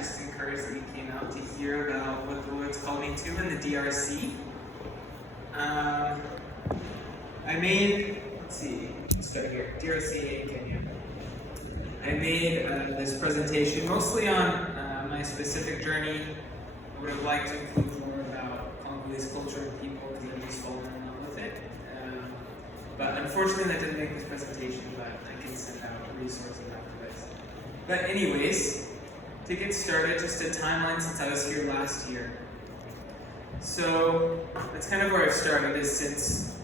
just encouraged that you came out to hear about what the Lord's called me to in the DRC. Let's start here, DRC in Kenya. I made this presentation mostly on my specific journey. I would have liked to include more about Congolese culture and people because I've just fallen in love with it. But unfortunately that didn't make this presentation, but I can send out resources after this. But anyways, to get started, just a timeline since I was here last year. So that's kind of where I've started, is since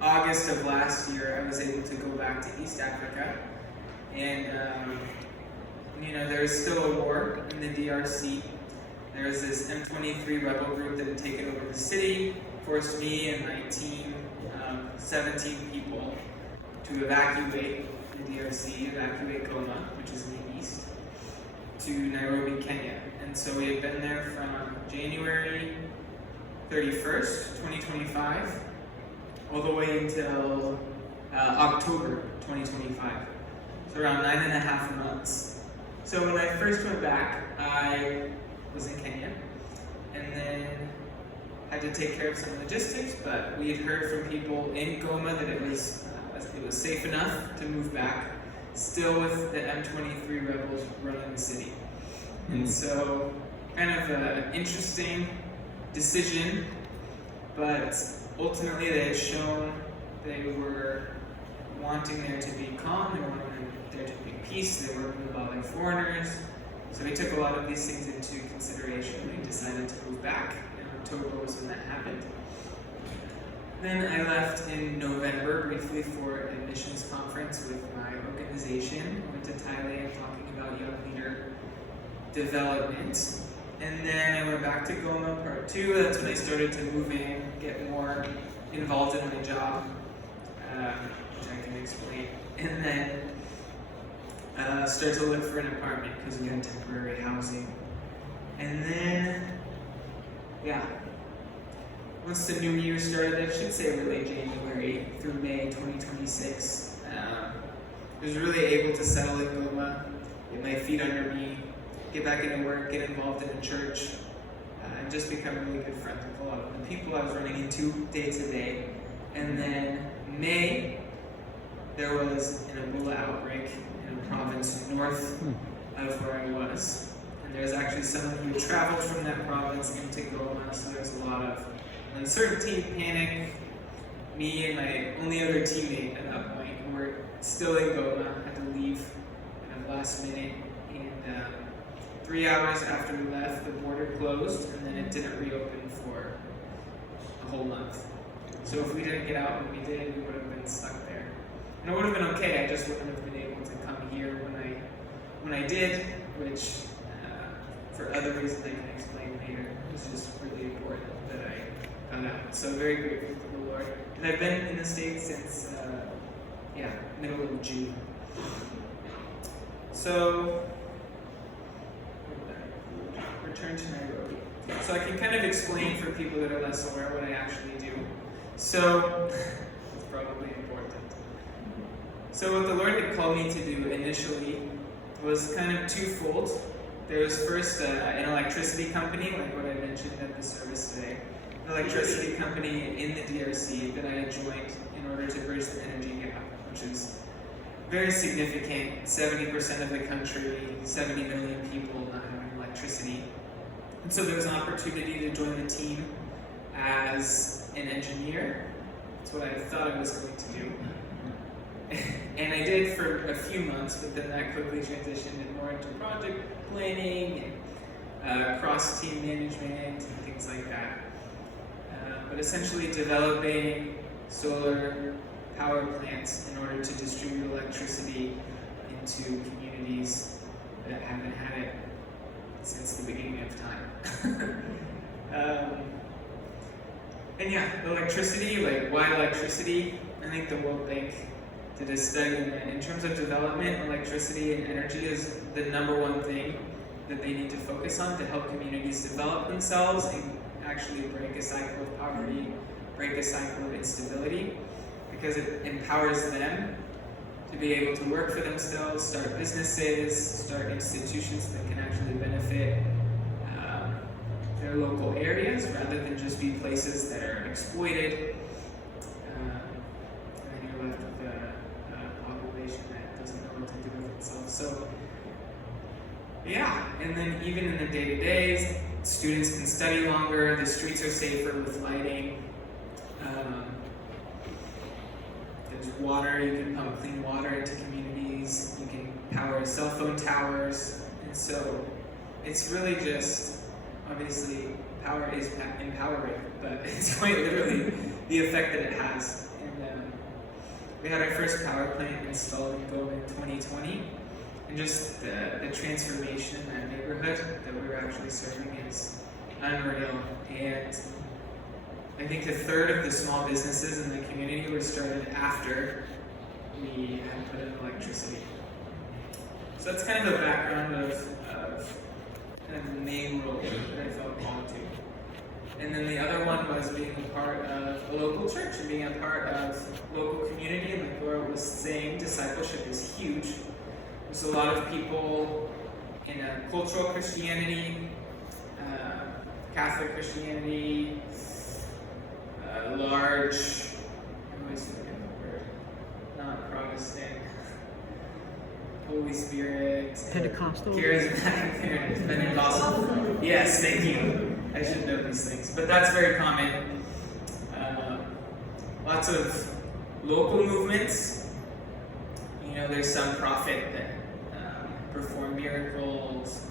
August of last year I was able to go back to East Africa. And there's still a war in the DRC. There was this M23 rebel group that had taken over the city, forced me and my team, 17 people, to evacuate the DRC, evacuate Goma, which is in the east, to Nairobi, Kenya. And so we had been there from January 31st, 2025, all the way until October 2025. So around 9.5 months. So when I first went back, I was in Kenya, and then had to take care of some logistics, but we had heard from people in Goma that it was safe enough to move back, still with the M23 rebels running the city. And so, kind of an interesting decision, but ultimately they had shown they were wanting there to be calm, they wanted there to be peace, they weren't going to bother foreigners. So we took a lot of these things into consideration. We decided to move back. In October was when that happened. Then I left in November briefly for a missions conference with my organization. I went to Thailand talking about young leader development. And then I went back to Goma part 2. That's when I started to move in, get more involved in my job, which I can explain. And then start to look for an apartment because we had temporary housing. And then, once the new year started, I should say really January through May 2026, I was really able to settle in Goma, get my feet under me, get back into work, get involved in a church, and just become really good friends with a lot of the people I was running into day to day. And then May, there was an Ebola outbreak in a province north of where I was. And there's actually someone who traveled from that province into Goma, so there's a lot of uncertainty, panic. Me and my only other teammate at that point, who were still in Goma, had to leave kind of last minute. And 3 hours after we left, the border closed, and then it didn't reopen for a whole month. So if we didn't get out when we did, we would have been stuck there. And it would have been okay, I just wouldn't have been able to come here when I did, which for other reasons I can explain later, was just really important that I got out. So very grateful to the Lord. And I've been in the States since, middle of June. So, return to Nairobi. So I can kind of explain for people that are less aware what I actually do. So, it's probably important. So what the Lord had called me to do initially was kind of twofold. There was first an electricity company, like what I mentioned at the service today, an electricity company in the DRC that I had joined in order to bridge the energy gap, which is very significant. 70% of the country, 70 million people not having electricity. And so there was an opportunity to join the team as an engineer. That's what I thought I was going to do. And I did for a few months, but then that quickly transitioned more into project planning and cross-team management and things like that. But essentially developing solar power plants in order to distribute electricity into communities that haven't had it since the beginning of time. Electricity, like why electricity? I think the World Bank did a study in terms of development, electricity and energy is the #1 thing that they need to focus on to help communities develop themselves and actually break a cycle of poverty, break a cycle of instability, because it empowers them to be able to work for themselves, start businesses, start institutions that can actually benefit their local areas rather than just be places that are exploited. And then you're left with a population that doesn't know what to do with itself. So, yeah, and then even in the day-to-days, students can study longer, the streets are safer with lighting. There's water, you can pump clean water into communities, you can power cell phone towers, and so it's really just, obviously, power is empowering, but it's quite literally the effect that it has. And we had our first power plant installed in Congo in 2020, and just the transformation in that neighborhood that we were actually serving is unreal. And I think a third of the small businesses in the community were started after we had put in electricity. So that's kind of a background of kind of the main role that I felt called to. And then the other one was being a part of a local church and being a part of local community. And like Laura was saying, discipleship is huge. There's a lot of people in a cultural Christianity, Catholic Christianity, large, I always forget the word, not Protestant, Holy Spirit, Pentecostal, Charismatic, Pentecostal. Yes, thank you. I should know these things, but that's very common. Lots of local movements. You know, there's some prophet that performed miracles,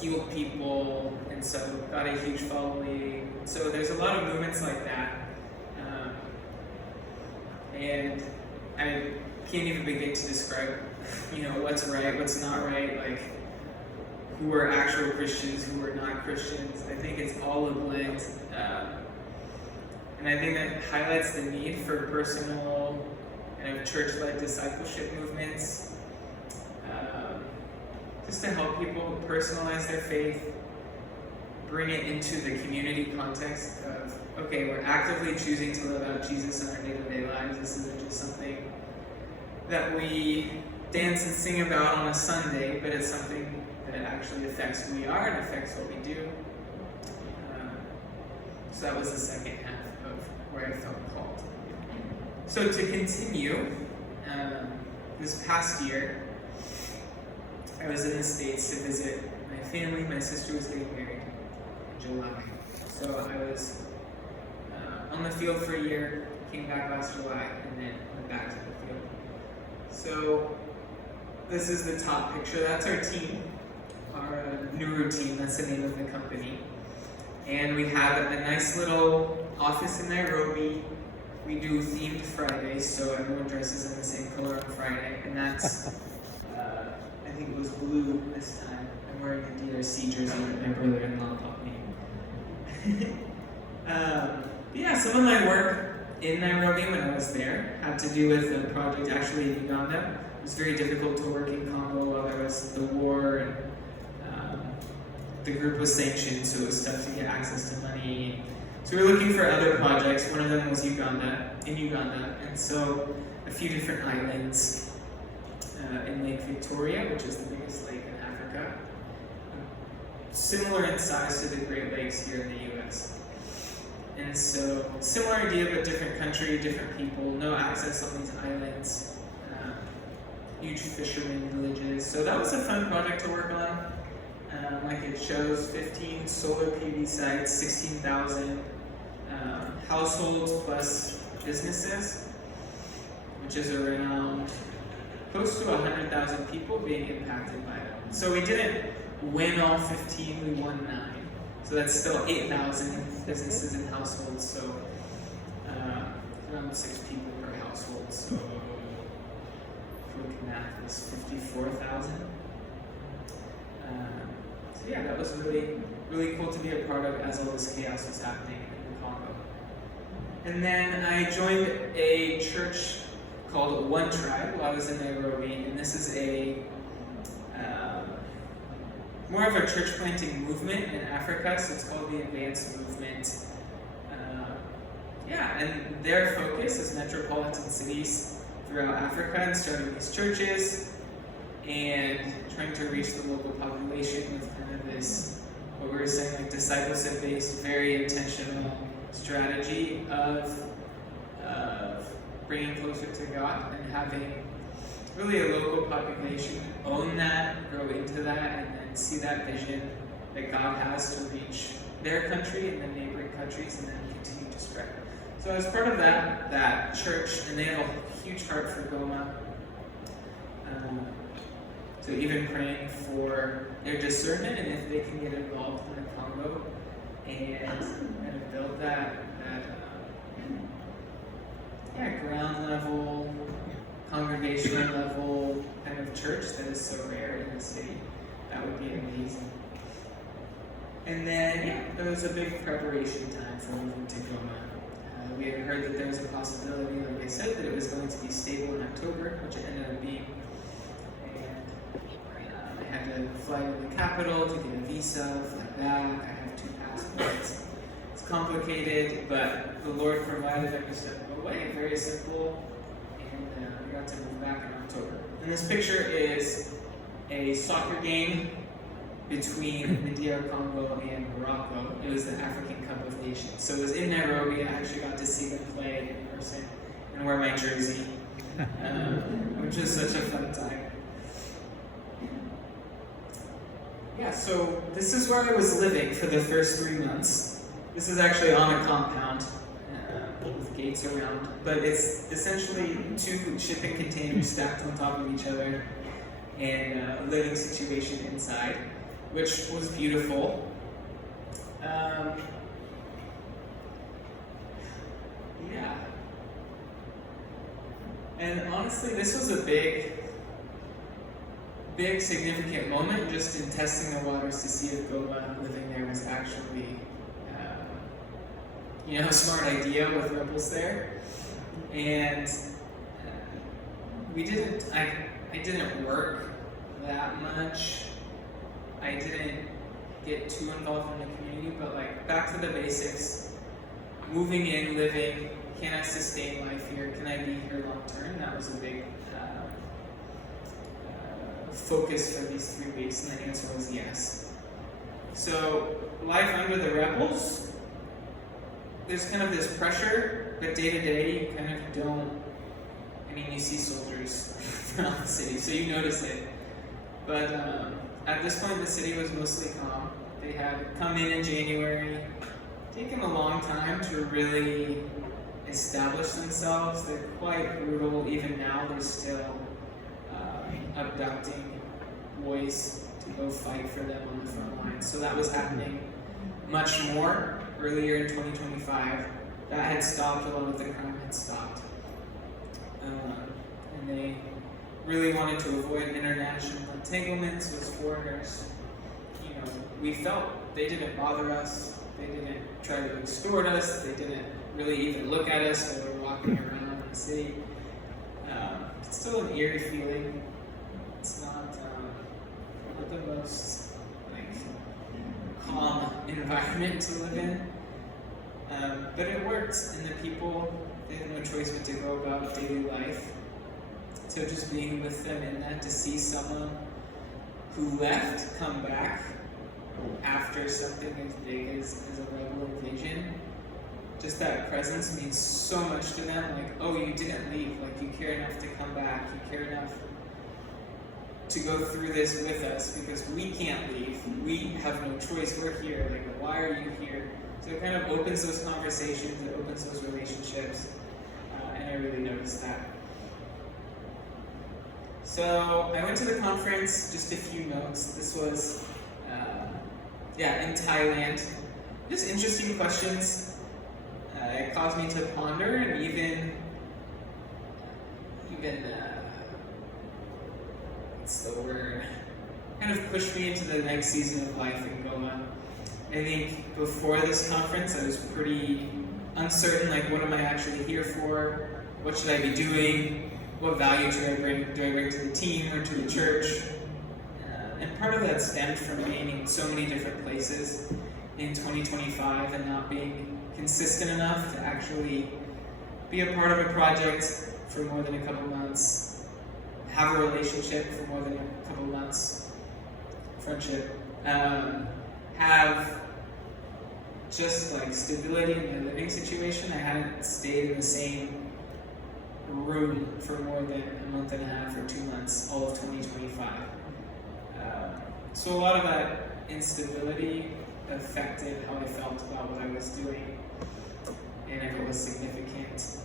healed people, and so got a huge following. So there's a lot of movements like that. And I can't even begin to describe, you know, what's right, what's not right, like who are actual Christians, who are not Christians. I think it's all a blend. And I think that highlights the need for personal kind of church-led discipleship movements, just to help people personalize their faith, bring it into the community context of, okay, we're actively choosing to live out Jesus in our day-to-day lives. This isn't just something that we dance and sing about on a Sunday, but it's something that actually affects who we are and affects what we do. So that was the second half of where I felt called. So to continue, this past year, I was in the States to visit my family. My sister was getting married in July. So I was on the field for a year, came back last July, and then went back to the field. So this is the top picture. That's our team, our new routine. That's the name of the company. And we have a nice little office in Nairobi. We do themed Fridays, so everyone dresses in the same color on Friday, and that's I think it was blue this time. I'm wearing a DRC jersey that my brother-in-law bought me. Yeah, some of my work in Nairobi when I was there had to do with a project actually in Uganda. It was very difficult to work in Congo while there was the war, and the group was sanctioned, so it was tough to get access to money. So we were looking for other projects. One of them was in Uganda, and so a few different islands. In Lake Victoria, which is the biggest lake in Africa. Similar in size to the Great Lakes here in the US. And so, similar idea, but different country, different people, no access on these islands, huge fishermen villages. So that was a fun project to work on. Like it shows 15 solar PV sites, 16,000 households plus businesses, which is around close to 100,000 people being impacted by it. So we didn't win all 15, we won 9. So that's still 8,000 businesses and households, so around 6 people per household. So quick math is 54,000. So yeah, that was really, really cool to be a part of as all this chaos was happening in the Congo. And then I joined a church called One Tribe while I was in Nairobi, and this is a more of a church planting movement in Africa, so it's called the Advance Movement. And their focus is metropolitan cities throughout Africa and starting these churches and trying to reach the local population with kind of this, what we were saying, like discipleship-based, very intentional strategy of bringing closer to God and having really a local population own that, grow into that, and then see that vision that God has to reach their country and the neighboring countries and then continue to spread. So as part of that church, and they have a huge heart for Goma, so even praying for their discernment and if they can get involved in the Congo and kind of build that ground level, congregational level kind of church that is so rare in the city. That would be amazing. And then, there was a big preparation time for moving to Goma. We had heard that there was a possibility, like I said, that it was going to be stable in October, which it ended up being. And I had to fly to the capital to get a visa, fly back. I have 2 passports. It's complicated, but the Lord provided every step of the way. Very simple. And we got to move back in October. And this picture is a soccer game between the DR Congo and Morocco. It was the African Cup of Nations. So it was in Nairobi. I actually got to see them play in person and wear my jersey, which was such a fun time. Yeah, so this is where I was living for the first 3 months. This is actually on a compound with gates around, but it's essentially 2 shipping containers stacked on top of each other and a living situation inside, which was beautiful. And honestly, this was a big significant moment just in testing the waters to see if Goma living there was actually a smart idea with rebels there. And I didn't work that much. I didn't get too involved in the community, but like back to the basics, moving in, living, can I sustain life here? Can I be here long term? That was a big focus for these 3 weeks, and the answer was yes. So life under the rebels, there's kind of this pressure, but day to day you kind of don't, you see soldiers throughout the city, so you notice it. But at this point the city was mostly calm. They had come in January, taken a long time to really establish themselves. They're quite brutal. Even now they're still abducting boys to go fight for them on the front lines. So that was happening much more earlier in 2025. That had stopped, a lot of the crime had stopped. And they really wanted to avoid international entanglements with foreigners. We felt they didn't bother us, they didn't try to extort us, they didn't really even look at us while we were walking around in the city. It's still an eerie feeling. It's not the most calm environment to live in. But it works, and the people, they have no choice but to go about daily life. So just being with them in that, to see someone who left come back after something as big as a rebel invasion, just that presence means so much to them. Like, oh, you didn't leave, like you care enough to come back, you care enough to go through this with us because we can't leave, we have no choice, we're here, like why are you here? So it kind of opens those conversations, it opens those relationships, and I really noticed that. So I went to the conference, just a few notes. This was, in Thailand. Just interesting questions. It caused me to ponder and even what's the word? Kind of pushed me into the next season of life in Goma. I think before this conference, I was pretty uncertain, like what am I actually here for? What should I be doing? What value do I bring to the team or to the church? And part of that stemmed from being in so many different places in 2025 and not being consistent enough to actually be a part of a project for more than a couple months, have a relationship for more than a couple months, friendship, have just like stability in my living situation. I hadn't stayed in the same room for more than a month and a half or 2 months, all of 2025. So a lot of that instability affected how I felt about what I was doing and if it was significant.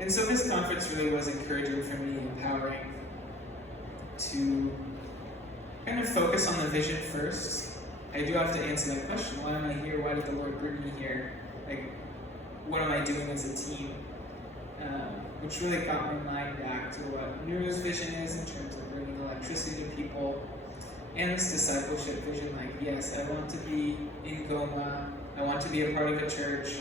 And so this conference really was encouraging for me, empowering to kind of focus on the vision first. I do have to answer that question. Why am I here? Why did the Lord bring me here? Like, what am I doing as a team? Which really got my mind back to what Nuru's vision is in terms of bringing electricity to people and this discipleship vision. Like, yes, I want to be in Goma. I want to be a part of a church.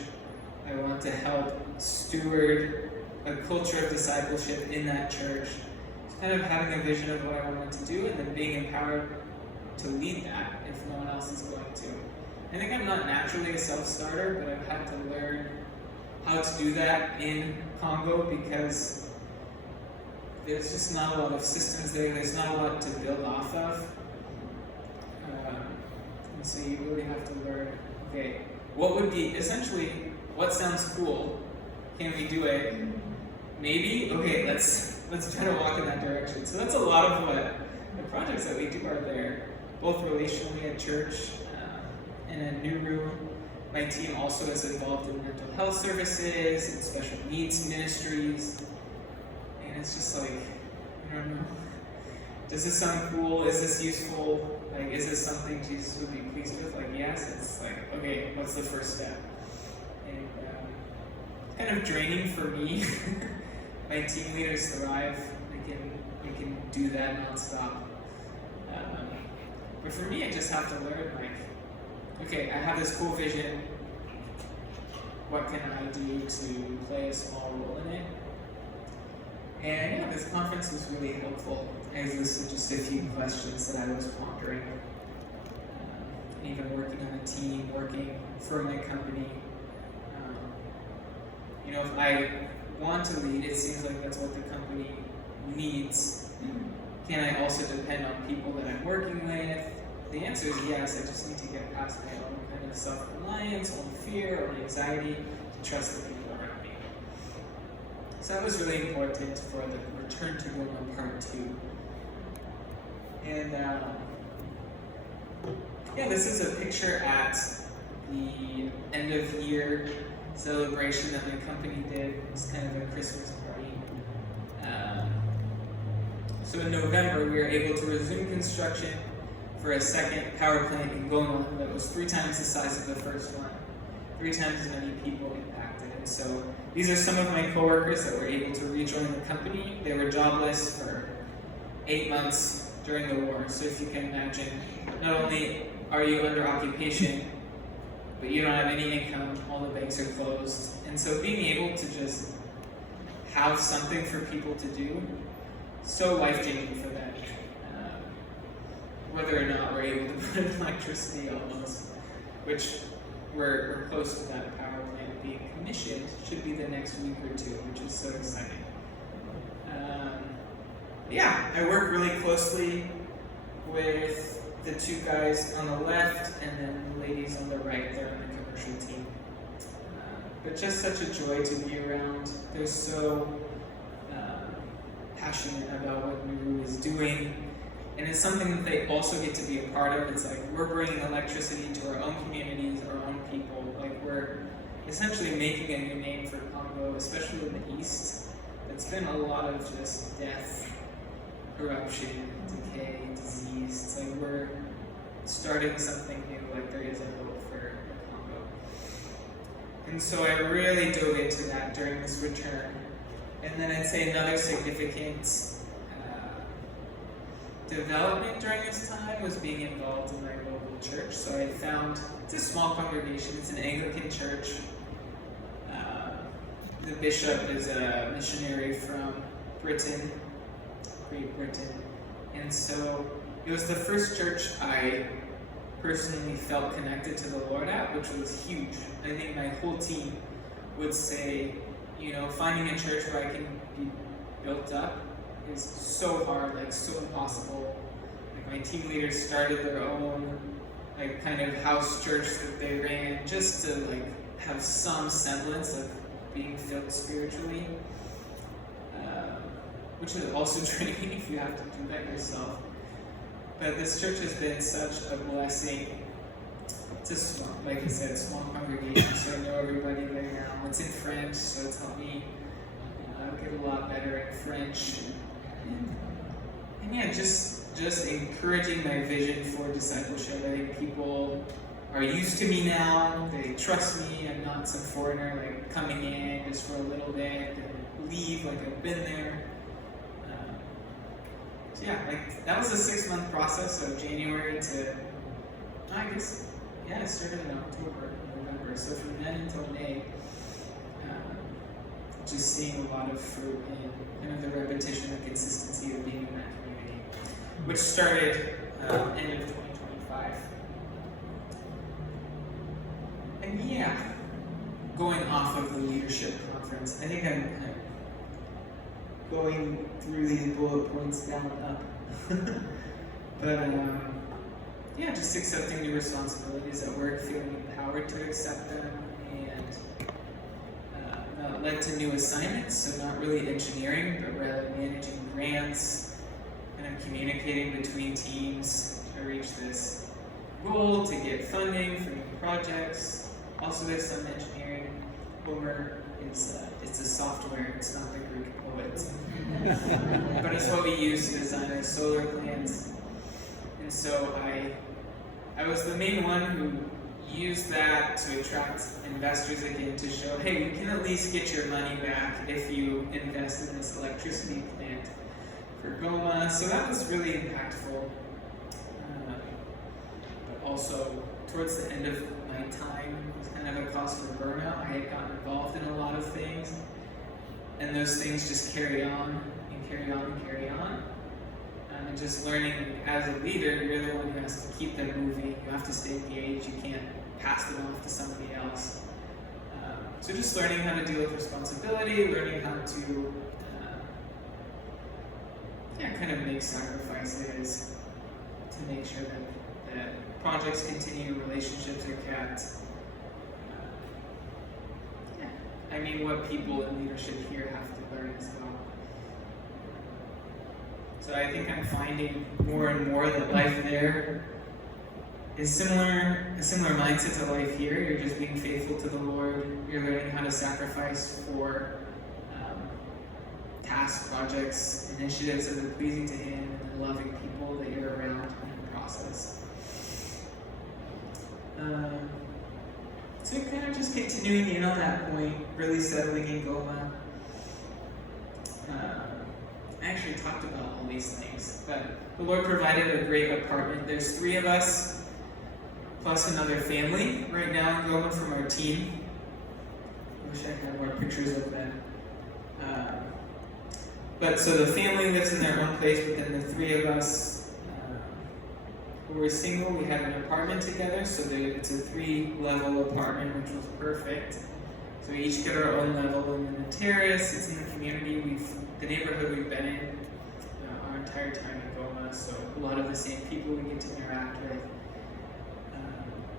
I want to help steward a culture of discipleship in that church. Kind of having a vision of what I wanted to do and then being empowered to lead that if no one else is going to. I think I'm not naturally a self-starter, but I've had to learn how to do that in Congo because there's just not a lot of systems there. There's not a lot to build off of. And so you really have to learn, okay, what would be, essentially, what sounds cool? Can we do it? Maybe? Okay, let's try to walk in that direction. So that's a lot of what the projects that we do are there, both relationally at church and in Nuru. My team also is involved in mental health services and special needs ministries. And it's just like, I don't know. Does this sound cool? Is this useful? Like, is this something Jesus would be pleased with? Like, yes. It's like, okay, what's the first step? And kind of draining for me. My team leaders thrive. They can do that nonstop. But for me, I just have to learn, like, okay, I have this cool vision. What can I do to play a small role in it? And yeah, this conference was really helpful. I listed just a few questions that I was pondering. Even working on a team, working for my company. If I want to lead, it seems like that's what the company needs. Can I also depend on people that I'm working with? The answer is yes. I just need to get past my own kind of self-reliance, own fear, or anxiety to trust the people around me. So that was really important for the return to Goma part 2. And this is a picture at the end of year celebration that my company did. It was kind of a Christmas party. So in November, we were able to resume construction for a second power plant in Congo that was 3 times the size of the first one, 3 times as many people impacted. And so these are some of my coworkers that were able to rejoin the company. They were jobless for 8 months during the war. So if you can imagine, not only are you under occupation, but you don't have any income, all the banks are closed. And so being able to just have something for people to do, so life-changing for them. Whether or not we're able to put in electricity almost, which we're close to that power plant being commissioned, should be the next week or 2, which is so exciting. I work really closely with the 2 guys on the left and then the ladies on the right. They're on the commercial team. But just such a joy to be around. They're so passionate about what Nuru is doing. And it's something that they also get to be a part of. It's like we're bringing electricity to our own communities, our own people. Like we're essentially making a new name for Congo, especially in the East. It's been a lot of just death, corruption, decay, disease. It's like we're starting something new, like there is a hope for Congo. And so I really dove into that during this return. And then I'd say another significant development during this time was being involved in my local church. So I found, it's a small congregation, it's an Anglican church. The bishop is a missionary from Britain, Great Britain. And so it was the first church I personally felt connected to the Lord at, which was huge. I think my whole team would say finding a church where I can be built up is so hard, like so impossible. Like my team leaders started their own like kind of house church that they ran just to like have some semblance of being filled spiritually, which is also draining if you have to do that yourself. But this church has been such a blessing. It's a small, like I said, small congregation, so I know everybody there now. It's in French, so it's helped me get a lot better at French. And yeah, just encouraging my vision for discipleship. I think people are used to me now. They trust me. I'm not some foreigner like coming in just for a little bit and leave like I've been there. So yeah, like that was a 6-month process of January to, it started in October, November. So from then until May, just seeing a lot of fruit and kind of the repetition and consistency of being in that community, which started end of 2025. And yeah, going off of the leadership conference, I think I'm going through these bullet points down and up. But just accepting new responsibilities at work, feeling empowered to accept them, and that led to new assignments, so not really engineering, but rather managing grants, and communicating between teams to reach this goal, to get funding for new projects. Also there's some engineering. Homer is it's a software, it's not the Greek poet. But it's what we use to design our solar plants. And so I was the main one who used that to attract investors again, to show, hey, we can at least get your money back if you invest in this electricity plant for Goma. So that was really impactful. But also, towards the end of my time, it was kind of a cause for burnout. I had gotten involved in a lot of things, and those things just carry on and carry on and carry on. And just learning, as a leader, you're the one who has to keep them moving. You have to stay engaged. You can't pass them off to somebody else. So just learning how to deal with responsibility, learning how to kind of make sacrifices to make sure that projects continue, relationships are kept. What people in leadership here have to learn as well. So I think I'm finding more and more that life there is a similar mindset to life here. You're just being faithful to the Lord. You're learning how to sacrifice for tasks, projects, initiatives that are pleasing to Him, and loving people that you're around in the process. So kind of just continuing on that point, really settling in Goma. I actually talked about all these things, but the Lord provided a great apartment. There's 3 of us, plus another family right now in Goma from our team. I wish I had more pictures of them. But so the family lives in their own place, but then the 3 of us who were single, we had an apartment together, so it's a 3-level apartment, which was perfect. So we each get our own level, and then the terrace, it's in the community, the neighborhood we've been in our entire time in Goma, so a lot of the same people we get to interact with.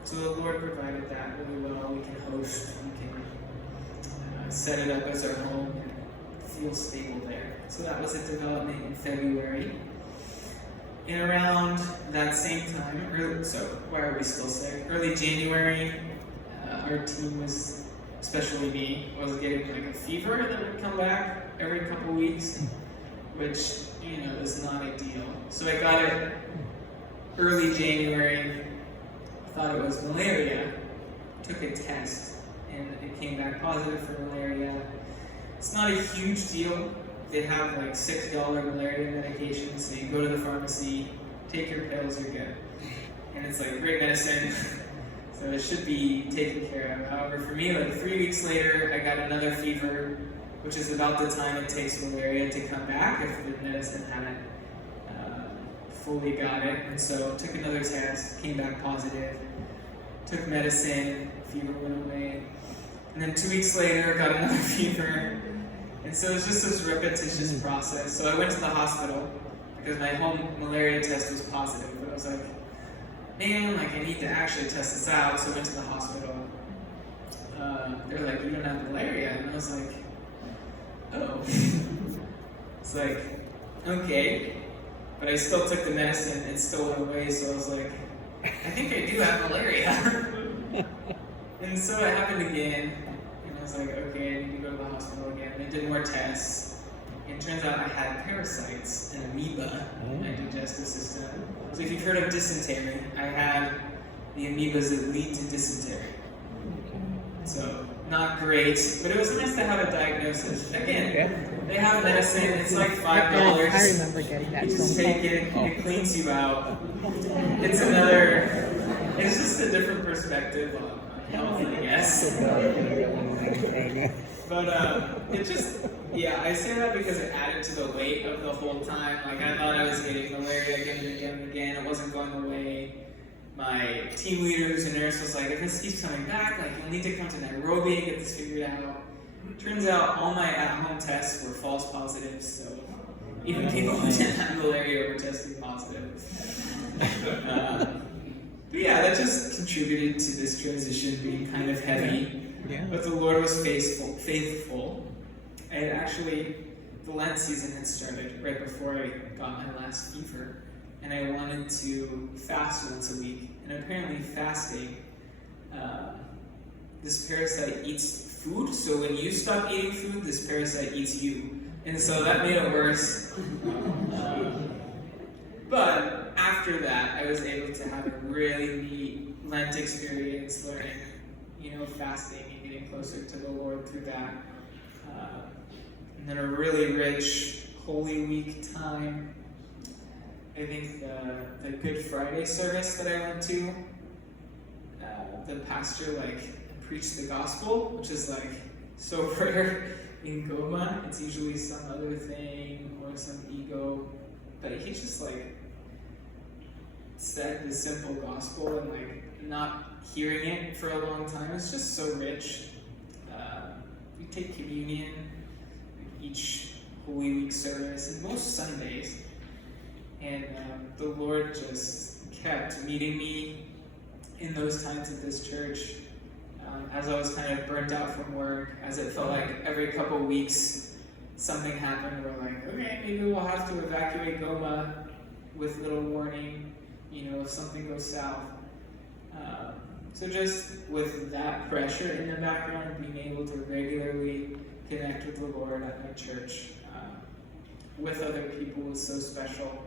So the Lord provided that really well. We can host, we can set it up as our home and feel stable there. So that was a development in February. And around that same time, why are we still sick? Early January, our team was, especially me, was getting like a fever that would come back every couple weeks, which, is not ideal. So I got it early January, thought it was malaria, took a test, and it came back positive for malaria. It's not a huge deal. They have like $6 malaria medications, so you go to the pharmacy, take your pills, you're good. And it's like great medicine, so it should be taken care of. However, for me, like 3 weeks later, I got another fever, which is about the time it takes malaria to come back if the medicine hadn't fully got it. And so took another test, came back positive, took medicine, fever went away. And then 2 weeks later, got another fever. And so it was just this repetitious process. So I went to the hospital because my home malaria test was positive. But I was like, man, like I need to actually test this out. So I went to the hospital. They were like, you don't have malaria. And I was like, oh. It's like, okay. But I still took the medicine and it still went away. So I was like, I think I do have malaria. And so it happened again. And I was like, okay, I need to go to the hospital again. And I did more tests. And it turns out I had parasites and amoeba in my digestive system. So if you've heard of dysentery, I had the amoebas that lead to dysentery. So not great, but it was nice to have a diagnosis. Again, they have medicine, it's like $5. I remember getting that. You just take it, it cleans you out. It's just a different perspective on health, I guess. But it just, yeah, I say that because it added to the weight of the whole time. Like I thought I was getting malaria again and again and again. It wasn't going away. My team leader, who's a nurse, was like, if this keeps coming back, like you'll need to come to Nairobi and get this figured out. Turns out all my at-home tests were false positives, so even people who didn't have malaria were testing positive. But yeah, that just contributed to this transition being kind of heavy. Yeah. But the Lord was faithful. And actually, the Lent season had started right before I got my last fever. And I wanted to fast once a week. And apparently fasting, this parasite eats food. So when you stop eating food, this parasite eats you. And so that made it worse. But after that, I was able to have a really neat Lent experience, learning, fasting and getting closer to the Lord through that. And then a really rich Holy Week time. I think the Good Friday service that I went to, the pastor preached the gospel, which is so rare in Goma. It's usually some other thing or some ego, but he just said the simple gospel and not hearing it for a long time. It's just so rich. We take communion each Holy Week service and most Sundays. And the Lord just kept meeting me in those times at this church as I was kind of burnt out from work, as it felt like every couple weeks something happened. We're okay, maybe we'll have to evacuate Goma with little warning, if something goes south. So just with that pressure in the background, being able to regularly connect with the Lord at my church with other people was so special.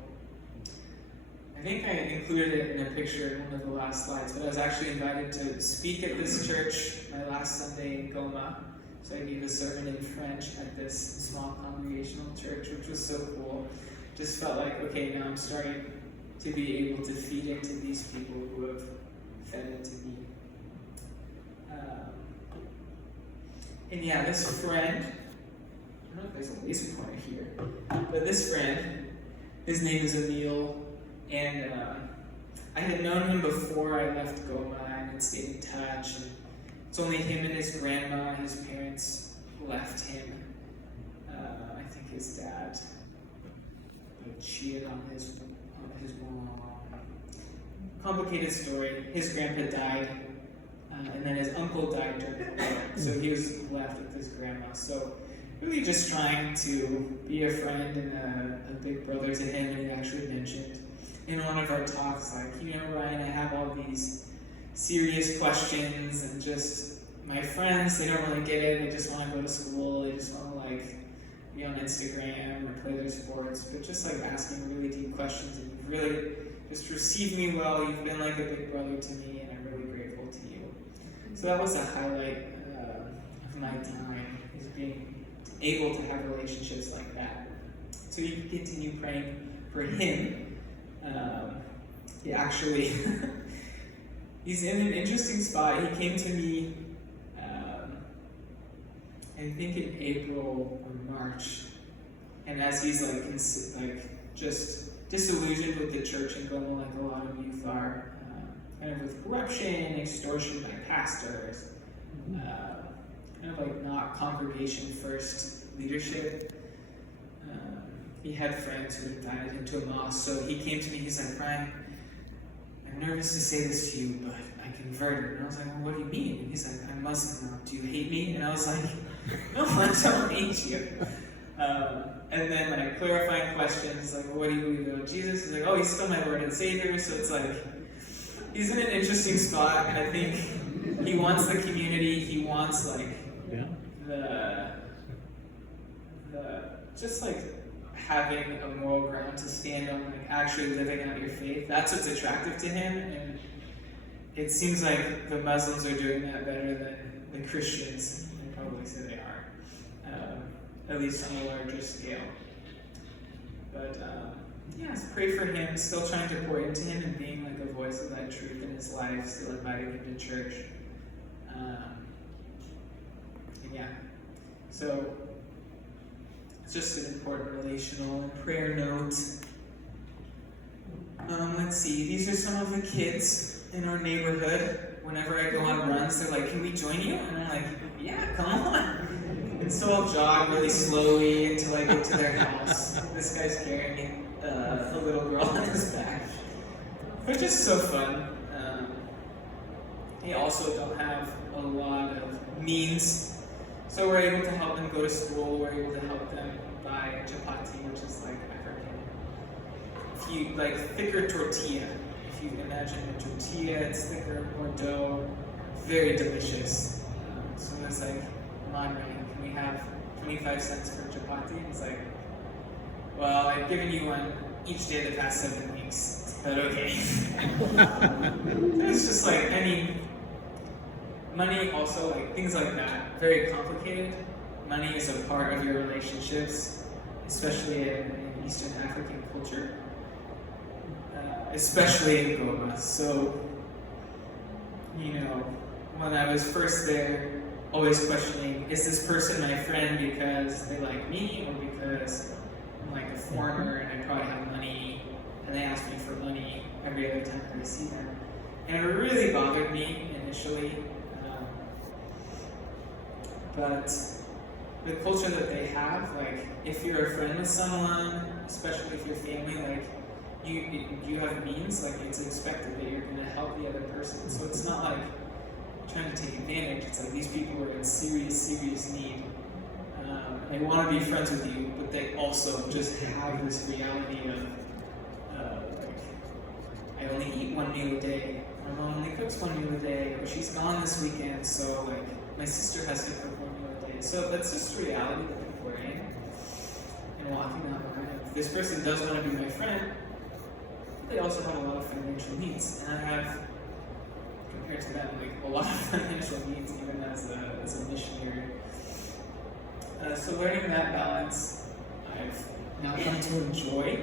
I think I included it in a picture in one of the last slides, but I was actually invited to speak at this church my last Sunday in Goma. So I gave a sermon in French at this small congregational church, which was so cool. Just felt like, okay, now I'm starting to be able to feed into these people who have fed into me. And yeah, this friend, I don't know if there's a laser pointer here, but this friend, his name is Emil. And I had known him before I left Goma and had stayed in touch. And it's only him and his grandma. His parents left him. I think his dad cheated on his mom. Complicated story. His grandpa died, and then his uncle died during the war. So he was left with his grandma. So really just trying to be a friend and a big brother to him. And he actually mentioned in one of our talks, Ryan, I have all these serious questions, and just my friends, they don't really get it. They just want to go to school. They just want to be on Instagram or play their sports. But just asking really deep questions, and you've really just received me well. You've been like a big brother to me, and I'm really grateful to you. So that was a highlight of my time, is being able to have relationships like that. So you can continue praying for him. He actually, he's in an interesting spot. He came to me, I think in April or March, and as he's just disillusioned with the church in Congo, like a lot of youth are, kind of with corruption and extortion by pastors. kind of like not congregation first leadership. He had friends who invited him to a mosque, so he came to me, he's like, Ryan, I'm nervous to say this to you, but I converted. And I was like, well, what do you mean? And he's like, I'm Muslim now, do you hate me? And I was like, no, I don't hate you. And then when I clarifying questions, like, well, what do you believe about Jesus? He's like, oh, he's still my Lord and Savior. So it's like, he's in an interesting spot, and I think he wants the community, he wants like the just like having a moral ground to stand on, like actually living out your faith. That's what's attractive to him, and it seems like the Muslims are doing that better than the Christians. They probably say they are, at least on a larger scale. But yeah, pray for him. Still trying to pour into him and being like a voice of that truth in his life. Still inviting him to church. And yeah, so it's just an important relational and prayer note. Let's see, these are some of the kids in our neighborhood. Whenever I go on runs, they're like, can we join you? And I'm like, yeah, come on. And so I'll jog really slowly until I get to their house. This guy's carrying a little girl on his back. Which is so fun. They also don't have a lot of means. So we're able to help them go to school, we're able to help them buy chapati, which is like African, like thicker tortilla. If you imagine a tortilla, it's thicker, more dough, very delicious. So it's like, come on, Ryan, can we have 25 cents for chapati? And it's like, well, I've given you one each day the past 7 weeks, but okay. It's just like, I mean, money also, like things like that, very complicated. Money is a part of your relationships, especially in Eastern African culture, especially in Goma. So, you know, when I was first there, always questioning, is this person my friend because they like me or because I'm like a foreigner and I probably have money and they ask me for money every other time I see them. And it really bothered me initially. But the culture that they have, like, if you're a friend with someone, especially if you're family, like, you have means, like, it's expected that you're going to help the other person. So it's not like trying to take advantage. It's like these people are in serious, serious need. They want to be friends with you, but they also just have this reality of, like, I only eat one meal a day. My mom only cooks one meal a day, or she's gone this weekend, so, like, my sister has to cook one meal a day. So that's just reality that people are in. And walking that line, if this person does want to be my friend, they also have a lot of financial needs. And I have, compared to them, like a lot of financial needs, even as a missionary. So learning that balance, I've now come to enjoy.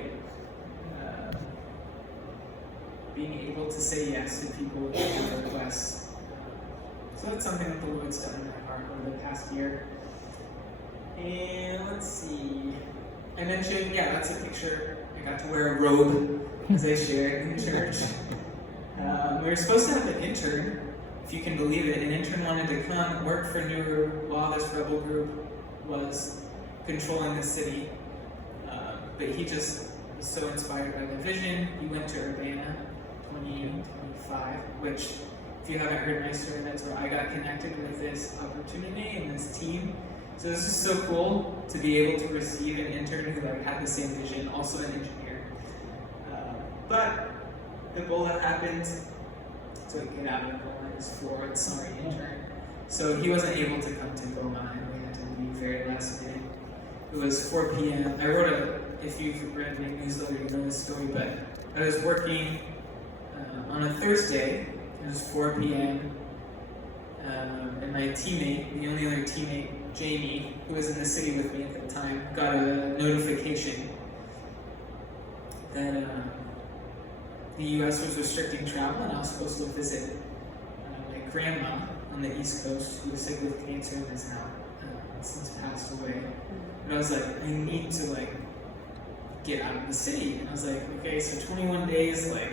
Being able to say yes to people with their requests. So that's something that the Lord's done in my heart over the past year. And let's see. I mentioned, yeah, that's a picture. I got to wear a robe as I shared in church. We were supposed to have an intern, if you can believe it. An intern wanted to come work for New while this rebel group was controlling the city. But he just was so inspired by the vision. He went to Urbana 2025, which, if you haven't heard my story, that's where I got connected with this opportunity and this team. So this is so cool to be able to receive an intern who like had the same vision, also an engineer. But the goal that happened to get out of Goma is for the summer intern. So he wasn't able to come to Goma, and we had to leave very last minute. It was 4 p.m. I wrote if you've read my newsletter, you know this story, but I was working on a Thursday. It was 4 p.m. And my teammate, the only other teammate, Jamie, who was in the city with me at the time, got a notification that the U.S. was restricting travel, and I was supposed to visit my grandma on the East Coast, who was sick with cancer and has now since passed away. And I was like, I need to like get out of the city. And I was like, okay, so 21 days, like,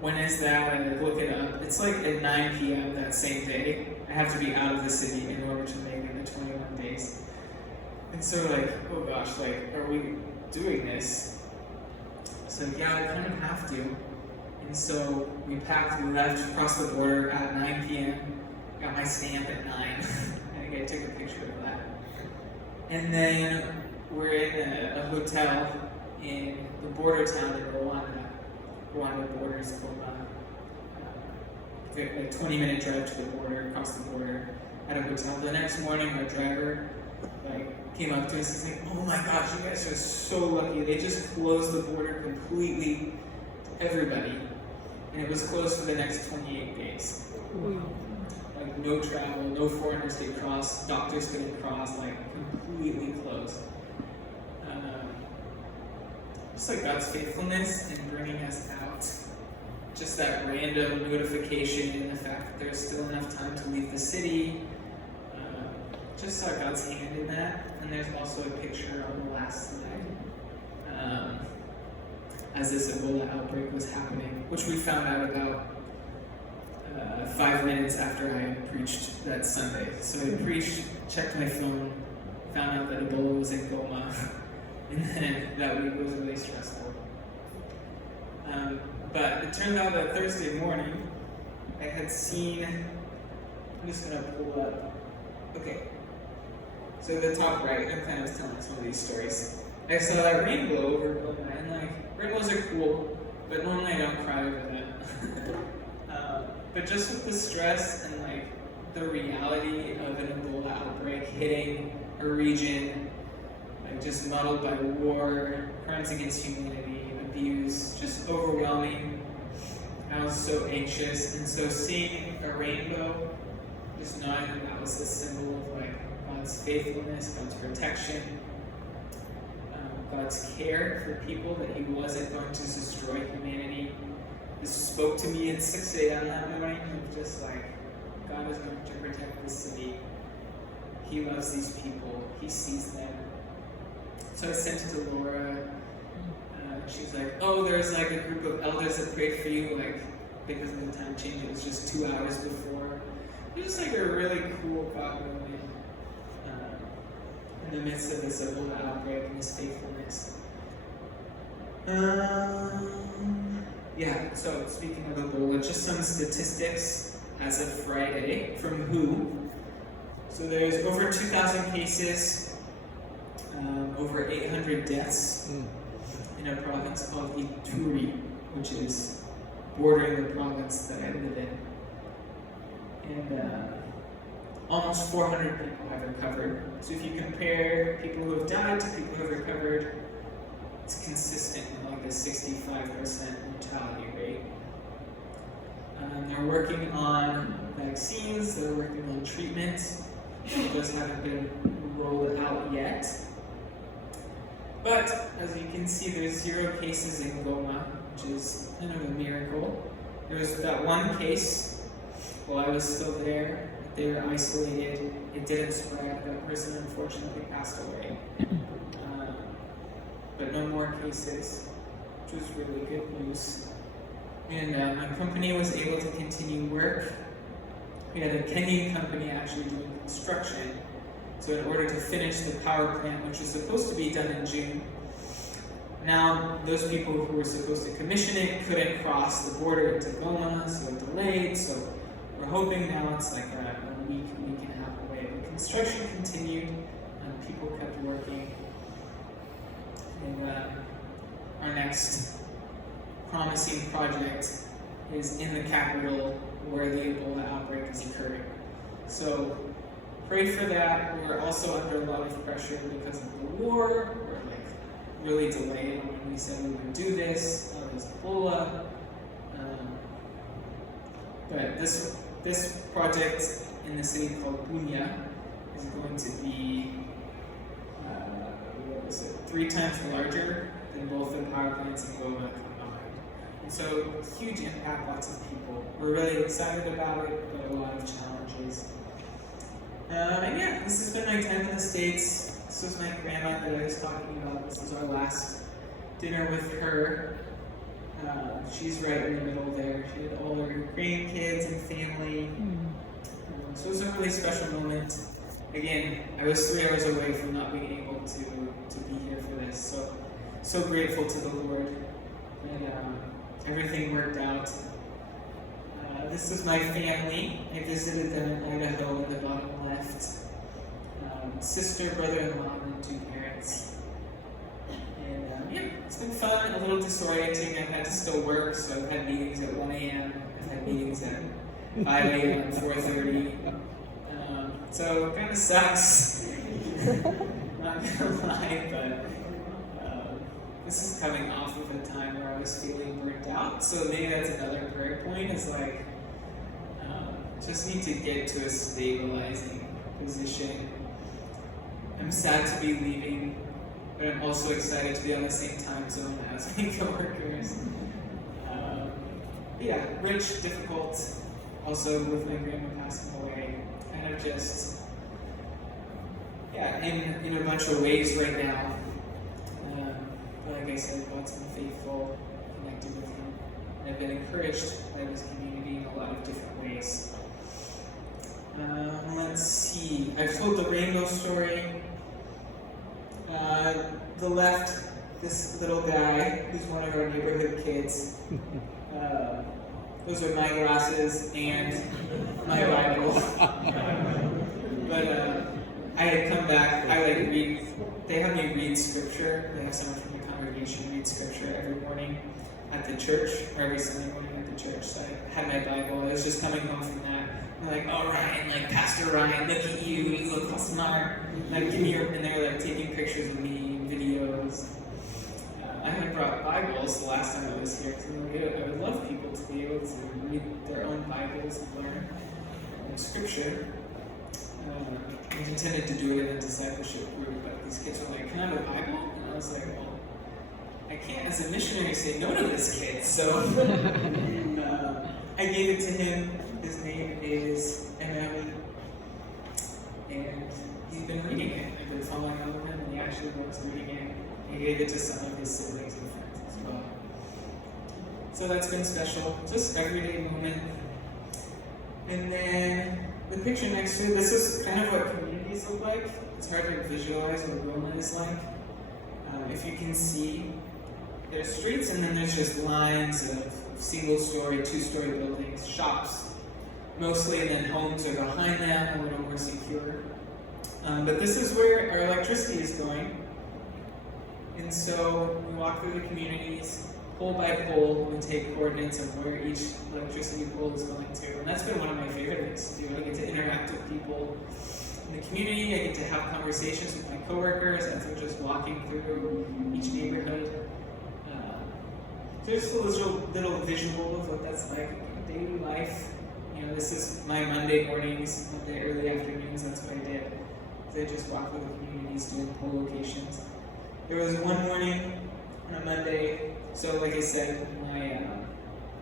when is that? And I look it up. It's like at 9 p.m. that same day. I have to be out of the city in order to make it the 21 days. And so like, oh gosh, like, are we doing this? So yeah, I kind of have to. And so we packed, we left, across the border at 9 p.m. Got my stamp at 9. I think I took a picture of that. And then we're in a hotel in the border town in Rwanda. Rwanda borders Goma. A 20-minute drive to the border, across the border, at a hotel. The next morning, our driver came up to us and said, "Oh my gosh, you guys are so lucky. They just closed the border completely to everybody, and it was closed for the next 28 days. Like no travel, no foreigners could cross, doctors couldn't cross, like completely closed." Just like God's faithfulness in bringing us out. Just that random notification and the fact that there's still enough time to leave the city. Just saw God's hand in that. And there's also a picture on the last slide as this Ebola outbreak was happening, which we found out about 5 minutes after I had preached that Sunday. So I preached, checked my phone, found out that Ebola was in Goma, and then that week was really stressful. But it turned out that Thursday morning, I had seen, I'm just going to pull up, okay. So the top right, I'm kind of telling some of these stories. I saw that rainbow over Goma, and like, rainbows are cool, but normally I don't cry over that. But just with the stress and like the reality of an Ebola outbreak hitting a region, like just muddled by war, crimes against humanity, abuse, just overwhelming. I was so anxious, and so seeing a rainbow, just knowing that was a symbol of like God's faithfulness, God's protection, God's care for people, that He wasn't going to destroy humanity. This spoke to me at 6 a.m. that morning of just like, God is going to protect the city. He loves these people. He sees them. So I sent it to Laura. She's like, oh, there's like a group of elders that prayed for you, like, because of the time change, it was just 2 hours before. It was just like a really cool God moment in the midst of this Ebola outbreak and His faithfulness. Yeah, so speaking of Ebola, just some statistics as of Friday from WHO. So there's over 2,000 cases, over 800 deaths in a province called Ituri, which is bordering the province that I live in. And almost 400 people have recovered. So if you compare people who have died to people who have recovered, it's consistent with like a 65% mortality rate. They're working on vaccines, they're working on treatments. Those haven't been rolled out yet. But as you can see, there's 0 cases in Goma, which is kind of a miracle. There was that one case while I was still there. They were isolated. It didn't spread. That person unfortunately passed away. But no more cases, which was really good news. And my company was able to continue work. We had a Kenyan company actually doing construction. So in order to finish the power plant, which was supposed to be done in June, now those people who were supposed to commission it couldn't cross the border into Goma, so it delayed. So we're hoping now it's like a week and a half away. But construction continued, and people kept working. And our next promising project is in the capital where the Ebola outbreak is occurring. So pray for that. We're also under a lot of pressure because of the war. We're like really delayed on when we said we would do this. There's Ebola. But this project in the city called Bunia is going to be 3 times larger than both the power plants in Goma combined. And so huge impact, lots of people. We're really excited about it, but a lot of challenges. And yeah, this has been my time in the States. This was my grandma that I was talking about. This is our last dinner with her. She's right in the middle there. She had all her grandkids and family. So it was a really special moment. Again, I was 3 hours away from not being able to be here for this. So grateful to the Lord. And everything worked out. This is my family. I visited them in Idaho in the bottom left. Sister, brother-in-law, and 2 parents. And yeah, it's been fun, a little disorienting. I've had to still work, so I've had meetings at 1 a.m. I've had meetings at 5 a.m. and 4:30. So it kind of sucks. Not gonna lie, but this is coming off of a time where I was feeling burnt out. So maybe that's another prayer point, is like, just need to get to a stabilizing position. I'm sad to be leaving, but I'm also excited to be on the same time zone as my coworkers. Yeah, rich, difficult, also with my grandma passing away. Kind of just, yeah, in a bunch of ways right now. But like I said, God's been faithful, connected with Him. And I've been encouraged by this community in a lot of different ways. Let's see, I've told the rainbow story. The left, this little guy, who's one of our neighborhood kids. Those are my glasses and my Bible. But I had come back, they have me read scripture. They have someone from the congregation read scripture every morning at the church, or every Sunday morning at the church. So I had my Bible. I was just coming home from that. I'm like, oh, Ryan, like, Pastor Ryan, look at you, you look all smart. Like, give me your, and they're like taking pictures of me, videos. I haven't brought Bibles the last time I was here, because I would love people to be able to read their own Bibles and learn scripture. I intended to do it in a discipleship group, but these kids were like, can I have a Bible? And I was like, well, I can't as a missionary say no to this kid, so I gave it to him. His name is Emily, and he's been reading it. I've been following up with him, and he actually loves reading it. He gave it to some of his siblings and friends as well. So that's been special, just everyday moment. And then the picture next to it, this is kind of what communities look like. It's hard to visualize what Roma is like. If you can see, there's streets and then there's just lines of single-story, two-story buildings, shops, mostly, and then homes are behind them, a little more secure. But this is where our electricity is going. And so we walk through the communities, pole by pole, we take coordinates of where each electricity pole is going to. And that's been one of my favorite things to do. I get to interact with people in the community. I get to have conversations with my coworkers as we're just walking through each neighborhood. Just a little visual of what that's like in daily life. You know, this is my Monday mornings, Monday early afternoons, that's what I did. So I just walked through the communities doing pole locations. There was one morning on a Monday, so like I said,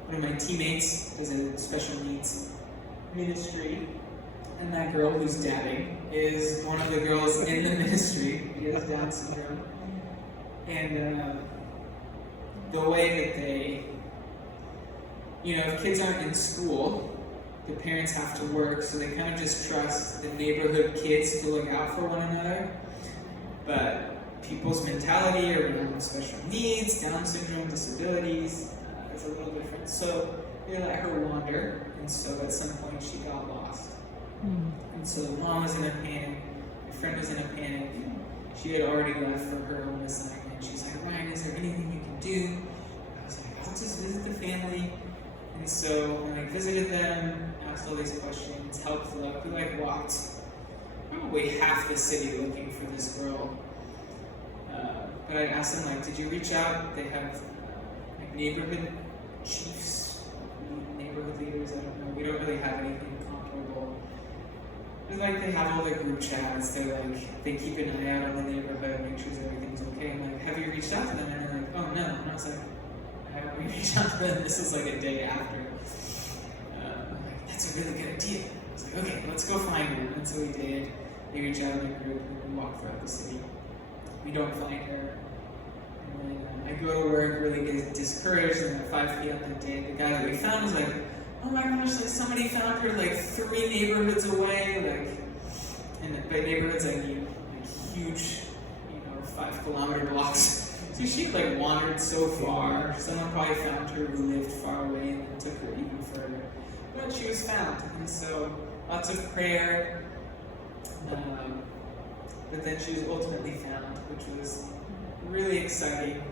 one of my teammates does a special needs ministry, and that girl who's dabbing is one of the girls in the ministry. She has Down syndrome. And the way that they, you know, if kids aren't in school, the parents have to work, so they kind of just trust the neighborhood kids to look out for one another. But people's mentality around special needs, Down syndrome, disabilities is a little different. So they let her wander, and so at some point she got lost. And so the mom was in a panic, my friend was in a panic. She had already left for her own assignment. She's like, Ryan, is there anything you can do? I was like, I'll just visit the family. And so when I visited them, asked all these questions, helped look, we walked probably half the city looking for this girl. But I asked them, did you reach out? They have neighborhood chiefs, neighborhood leaders, I don't know. We don't really have anything comparable. It's they have all their group chats. They keep an eye out on the neighborhood, make sure everything's okay. I'm like, have you reached out to them? And they're like, oh no. And I was like, I haven't reached out to them. This is a day after. I'm like, that's a really good idea. I was like, okay, let's go find her. And so we did. They reached out in a group and we walked throughout the city. We don't find her. And when I go to work really get discouraged, and at 5 p.m. that day, the guy that we found was like, oh my gosh, like somebody found her like 3 neighborhoods away, like, and by neighborhoods I mean like huge, 5-kilometer blocks. So she like wandered so far. Someone probably found her who lived far away and then took her even further. But she was found, and so lots of prayer. But then she was ultimately found, which was really exciting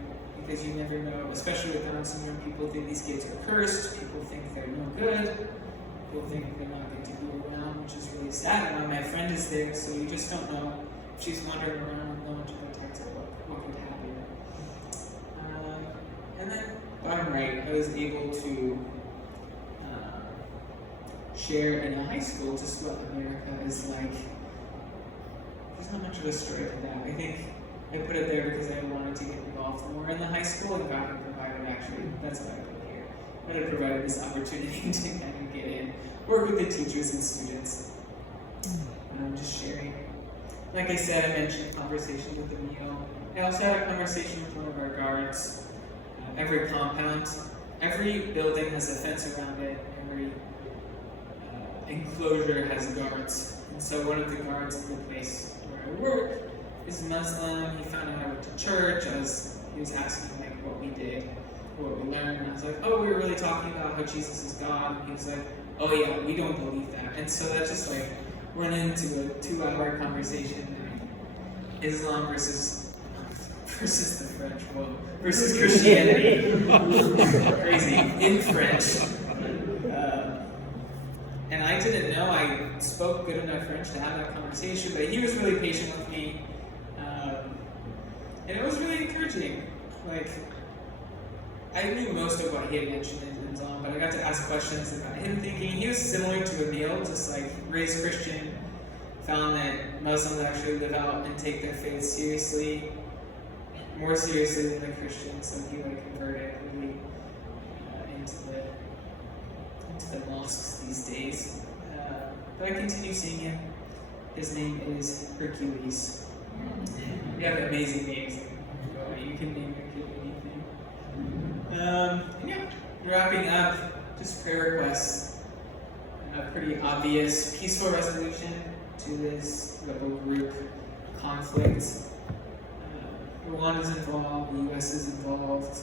because you never know, especially with Down syndrome, people think these kids are cursed, people think they're no good, people think they're not good to be around, which is really sad. Now my friend is there, so you just don't know if she's wandering around with no one to protect her, what could happen. And then, bottom right, I was able to share in a high school just what America is like. There's not much of a story to that. I think I put it there because I wanted to get involved more in the high school, and God had provided, actually, that's why I put it here. God had provided this opportunity to kind of get in, work with the teachers and students. And I'm just sharing. Like I said, I mentioned conversation with the meal. I also had a conversation with one of our guards. Every compound, every building has a fence around it, every enclosure has guards. And so one of the guards in the place where I work is Muslim. He found out I went to church. He was asking like what we did, what we learned, and I was like, oh, we were really talking about how Jesus is God. And he was like, oh yeah, we don't believe that. And so that just like went into a 2-hour conversation, Islam versus the French, versus Christianity. Crazy, in French. And I didn't know I spoke good enough French to have that conversation, but he was really patient with me. And it was really encouraging. Like, I knew most of what he had mentioned in Islam, but I got to ask questions about him thinking. He was similar to Emil, just like raised Christian, found that Muslims actually live out and take their faith seriously, more seriously than the Christians, so he like converted really into the mosques these days. But I continue seeing him. His name is Hercules. You have amazing names. You can name your kid anything. Yeah, wrapping up, just prayer requests. Pretty obvious, peaceful resolution to this rebel group conflict. Rwanda's involved, the US is involved,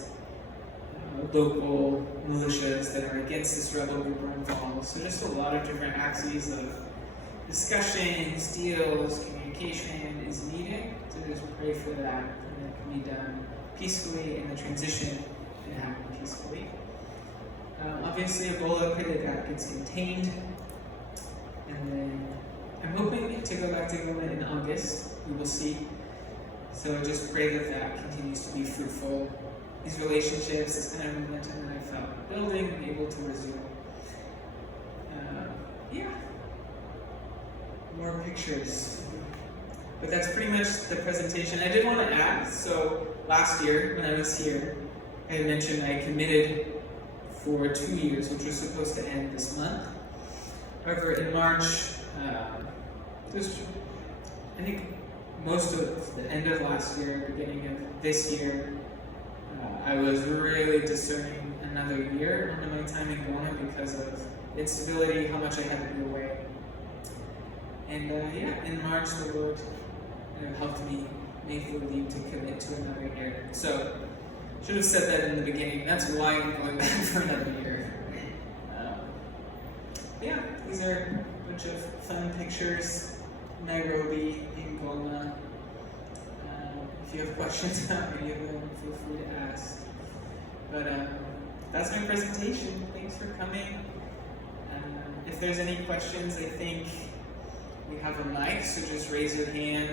local militias that are against this rebel group are involved. So just a lot of different axes of discussions, deals, communication is needed. So just pray for that, and it can be done peacefully, and the transition can happen peacefully. Obviously, Ebola, pray that that gets contained. And then I'm hoping to go back to Goma in August. We will see. So just pray that that continues to be fruitful. These relationships, this kind of momentum that I felt building, and able to resume. More pictures. But that's pretty much the presentation. I did want to add, so last year when I was here, I had mentioned I committed for 2 years, which was supposed to end this month. However, in March, I think most of the end of last year, beginning of this year, I was really discerning another year into my time in Ghana because of instability, how much I had to be away. And in March, the Lord helped me make the leap to commit to another year. So, should have said that in the beginning. That's why I'm going back for another year. These are a bunch of fun pictures. Nairobi, Angola. If you have questions about any of them, feel free to ask. But that's my presentation. Thanks for coming. If there's any questions, I think we have a mic, so just raise your hand